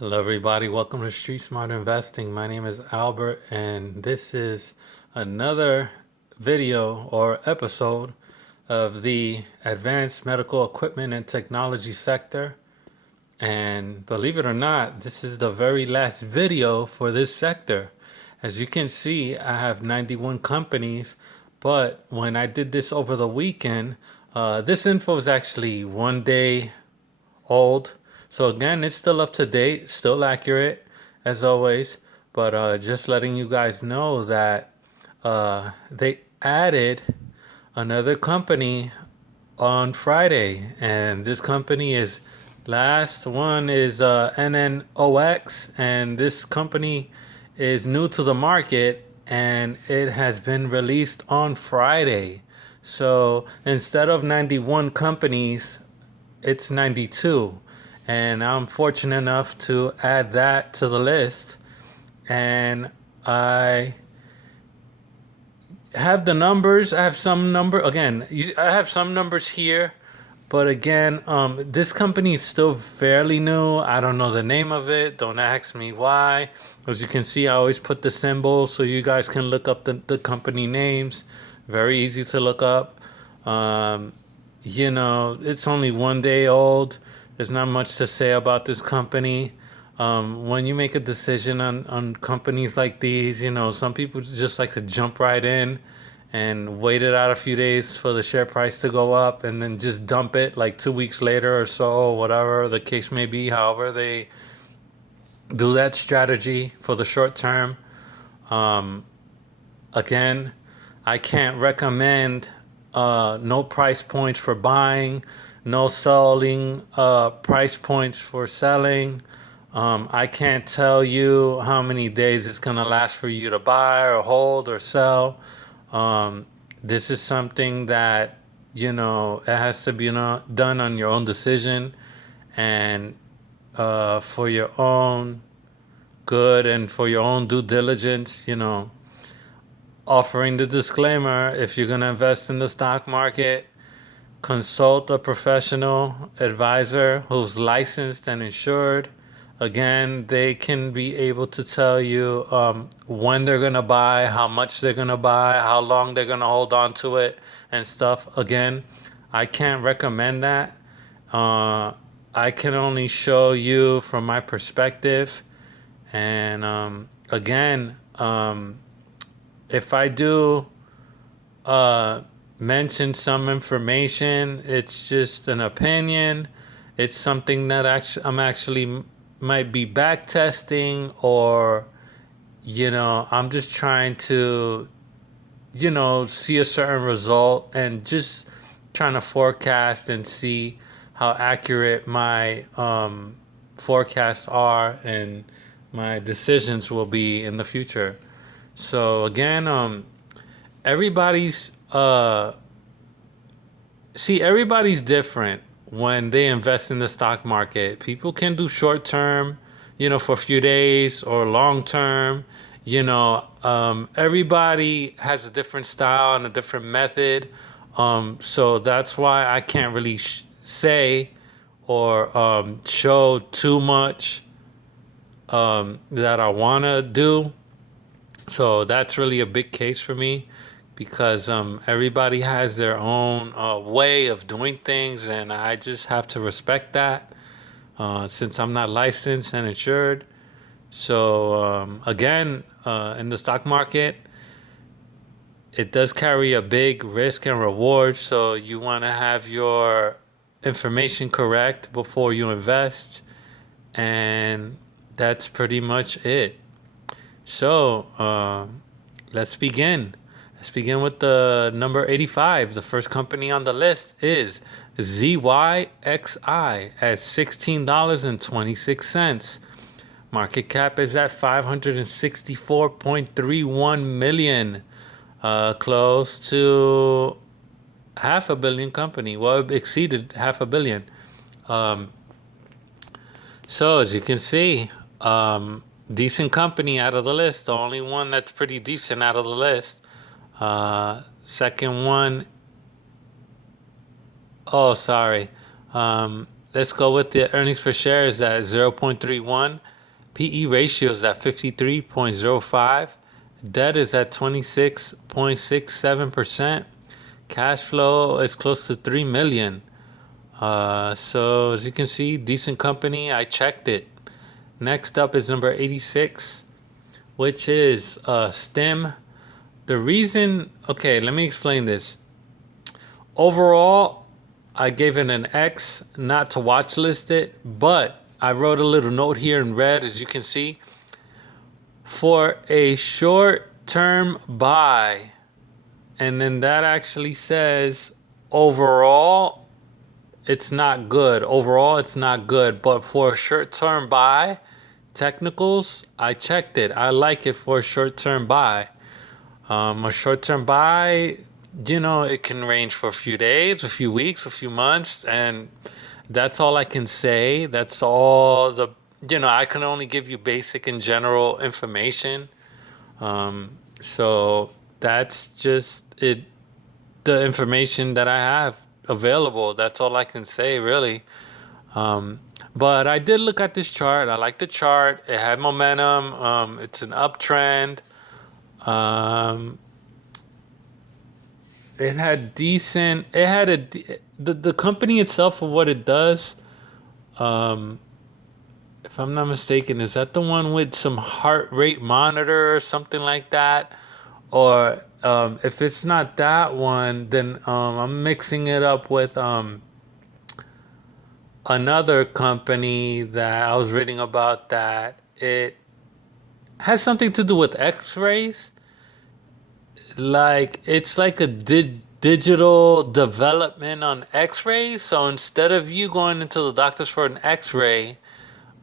Hello, everybody. Welcome to Street Smart Investing. My name is Albert, and this is another video or episode of the advanced medical equipment and technology sector. And believe it or not, this is the very last video for this sector. As you can see, I have 91 companies, but when I did this over the weekend, this info is actually 1 day old. So again, it's still up to date, still accurate as always. But just letting you guys know that they added another company on Friday, and this company is last one is NNOX, and this company is new to the market and it has been released on Friday. So instead of 91 companies, it's 92, and I'm fortunate enough to add that to the list. And I have the numbers. I have some number again. I have some numbers here, but again, this company is still fairly new. I don't know the name of it. Don't ask me why. As you can see, I always put the symbol so you guys can look up the company names. Very easy to look up. Um, it's only 1 day old. There's not much to say about this company. When you make a decision on companies like these, some people just like to jump right in and wait it out a few days for the share price to go up and then just dump it like 2 weeks later or so, whatever the case may be, however they do that strategy for the short term. Um, Again, I can't recommend no price points for buying, no selling price points for selling. I can't tell you how many days it's going to last for you to buy or hold or sell. Um, this is something that, it has to be done on your own decision and for your own good and for your own due diligence, offering the disclaimer: if you're going to invest in the stock market, consult a professional advisor who's licensed and insured. Again, they can be able to tell you when they're going to buy, how much they're going to buy, how long they're going to hold on to it, and stuff. Again, I can't recommend that. Uh, I can only show you from my perspective. And again, if I do uh, mention some information, it's just an opinion. It's something that I'm actually might be back testing, or I'm just trying to see a certain result and just trying to forecast and see how accurate my forecasts are and my decisions will be in the future. So again, everybody's everybody's different when they invest in the stock market. People can do short term, for a few days, or long term. Everybody has a different style and a different method. So that's why I can't really say or show too much that I want to do. So that's really a big case for me, because everybody has their own way of doing things, and I just have to respect that since I'm not licensed and insured. So again, in the stock market, it does carry a big risk and reward. So you want to have your information correct before you invest, and that's pretty much it. So let's begin. Let's begin with the number 85. The first company on the list is ZYXI at $16.26. Market cap is at 564.31 million. Close to half a billion company. Well, it exceeded half a billion. Um, so as you can see, decent company out of the list. The only one that's pretty decent out of the list. Second one, oh, sorry. let's go with the earnings per share is at 0.31. PE ratio is at 53.05. Debt is at 26.67%. Cash flow is close to 3 million. So as you can see, decent company. I checked it. Next up is number 86, which is STEM. The reason, okay, let me explain this. Overall, I gave it an X, not to watch list it, but I wrote a little note here in red, as you can see. For a short term buy, and then that actually says overall, it's not good. Overall, it's not good, but for a short term buy, technicals, I checked it. I like it for a short term buy. A short term buy, it can range for a few days, a few weeks, a few months, and that's all I can say. That's all I can only give you basic and general information. So that's just it, the information that I have available. That's all I can say, really. But I did look at this chart. I like the chart. It had momentum. It's an uptrend. Um, it had decent. It had the company itself for what it does. Um, if I'm not mistaken, is that the one with some heart rate monitor or something like that? Or if it's not that one, then I'm mixing it up with another company that I was reading about that it has something to do with X-rays. Like it's like a digital development on X-rays. So instead of you going into the doctors for an X-ray,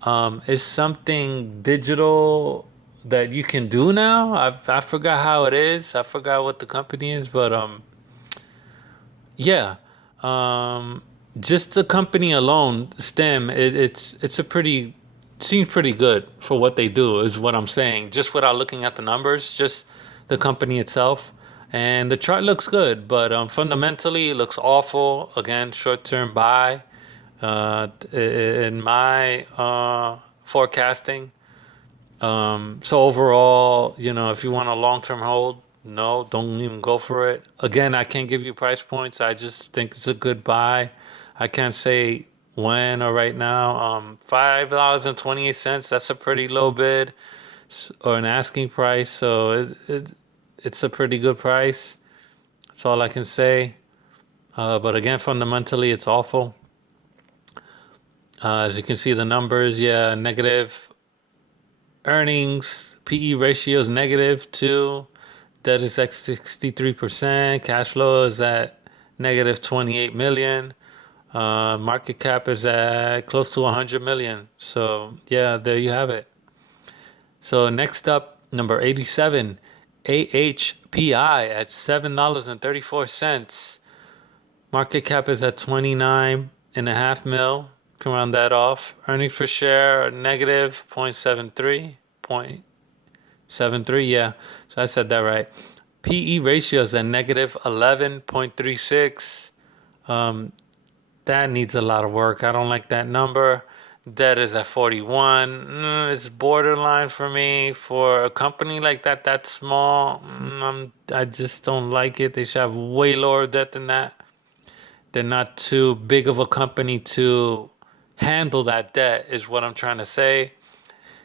it's something digital that you can do now. I forgot how it is. I forgot what the company is, but yeah. Um, just the company alone, STEM, it's a pretty seems pretty good for what they do, is what I'm saying. Just without looking at the numbers, just the company itself. And the chart looks good, but fundamentally it looks awful. Again, short term buy. In my forecasting. So overall, if you want a long term hold, no, don't even go for it. Again, I can't give you price points. I just think it's a good buy. I can't say when or right now. $5.28. That's a pretty low bid or an asking price. So it's a pretty good price. That's all I can say. But again, fundamentally, it's awful. As you can see, the numbers, yeah, negative earnings, PE ratio is negative 2, debt is at 63%, cash flow is at negative 28 million, market cap is at close to 100 million. So, yeah, there you have it. So, next up, number 87, AHPI at $7.34. Market cap is at 29.5 mil. Can round that off. Earnings per share negative 0.73. Yeah, so I said that right. PE ratio is at negative 11.36. That needs a lot of work. I don't like that number. Debt is at 41. It's borderline for me. For a company like that small, I just don't like it. They should have way lower debt than that. They're not too big of a company to handle that debt, is what I'm trying to say.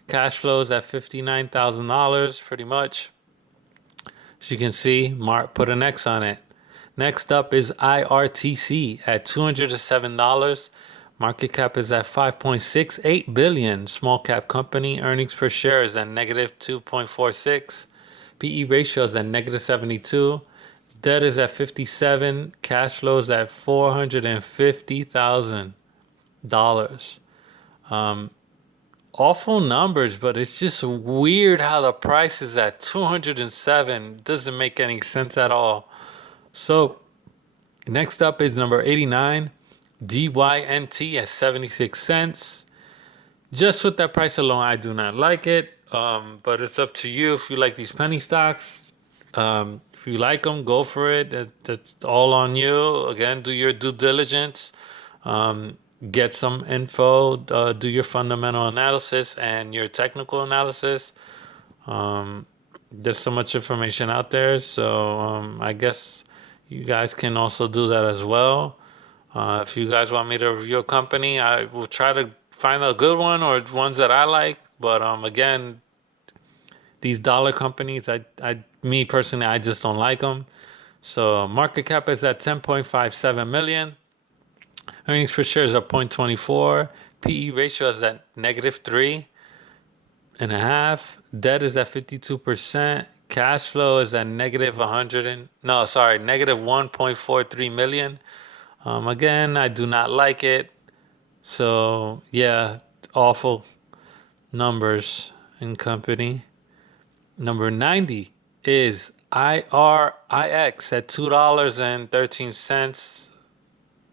Cash flows at $59,000, pretty much. As you can see, Mark put an X on it. Next up is IRTC at $207. Market cap is at 5.68 billion. Small cap company. Earnings per share is at negative 2.46. PE ratio is at negative 72. Debt is at 57. Cash flows at $450,000. Awful numbers, but it's just weird how the price is at 207. Doesn't make any sense at all. So next up is number 89, DYNT at 76 cents. Just with that price alone, I do not like it. But it's up to you if you like these penny stocks. If you like them, go for it. That's all on you. Again, do your due diligence. get some info, do your fundamental analysis and your technical analysis. There's so much information out there, so I guess you guys can also do that as well. If you guys want me to review a company, I will try to find a good one or ones that I like. But again, these dollar companies, me personally, I just don't like them. So market cap is at 10.57 million. Earnings per share is at 0.24. PE ratio is at -3.5. Debt is at 52%. Cash flow is at negative 1.43 million. Again, I do not like it. So yeah, awful numbers in company. Number 90 is IRIX at $2.13.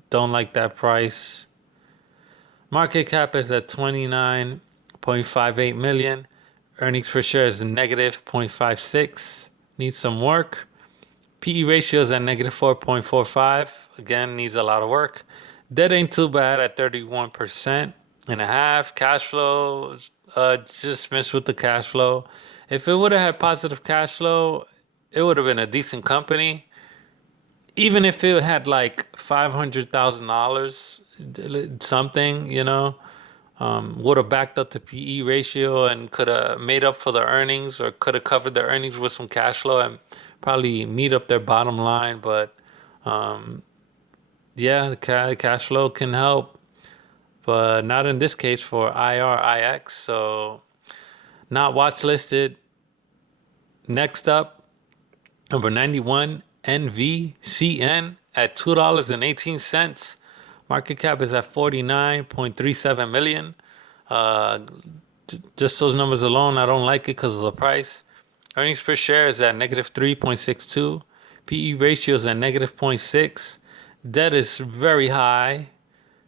Don't like that price. Market cap is at 29.58 million. Earnings per share is negative 0.56. Needs some work. PE ratio is at negative 4.45. Again, needs a lot of work. Debt ain't too bad at 31.5%. Cash flow, just missed with the cash flow. If it would have had positive cash flow, it would have been a decent company. Even if it had like $500,000 something, would have backed up the PE ratio and could have made up for the earnings or could have covered the earnings with some cash flow and probably meet up their bottom line. But yeah, the cash flow can help, but not in this case for IRIX. So not watch listed. Next up, number 91, NVCN at $2.18. Market cap is at 49.37 million. Just those numbers alone, I don't like it because of the price. Earnings per share is at negative 3.62. PE ratio is at negative 0.6. Debt is very high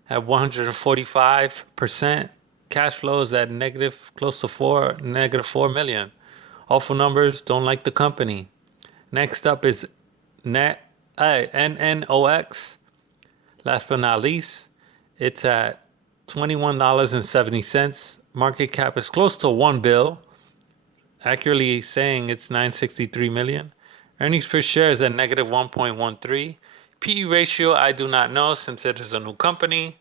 at 145%. Cash flow is at negative close to negative 4 million. Awful numbers, don't like the company. Next up is NNOX. Last but not least, it's at $21.70. Market cap is close to $1 billion. Accurately saying it's 963 million. Earnings per share is at negative 1.13. PE ratio, I do not know since it is a new company.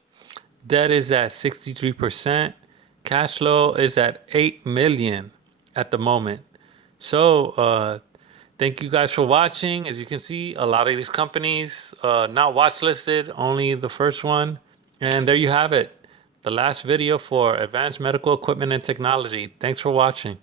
Debt is at 63%. Cash flow is at 8 million at the moment. So, thank you guys for watching. As you can see, a lot of these companies not watch listed, only the first one. And there you have it. The last video for Advanced Medical Equipment and Technology. Thanks for watching.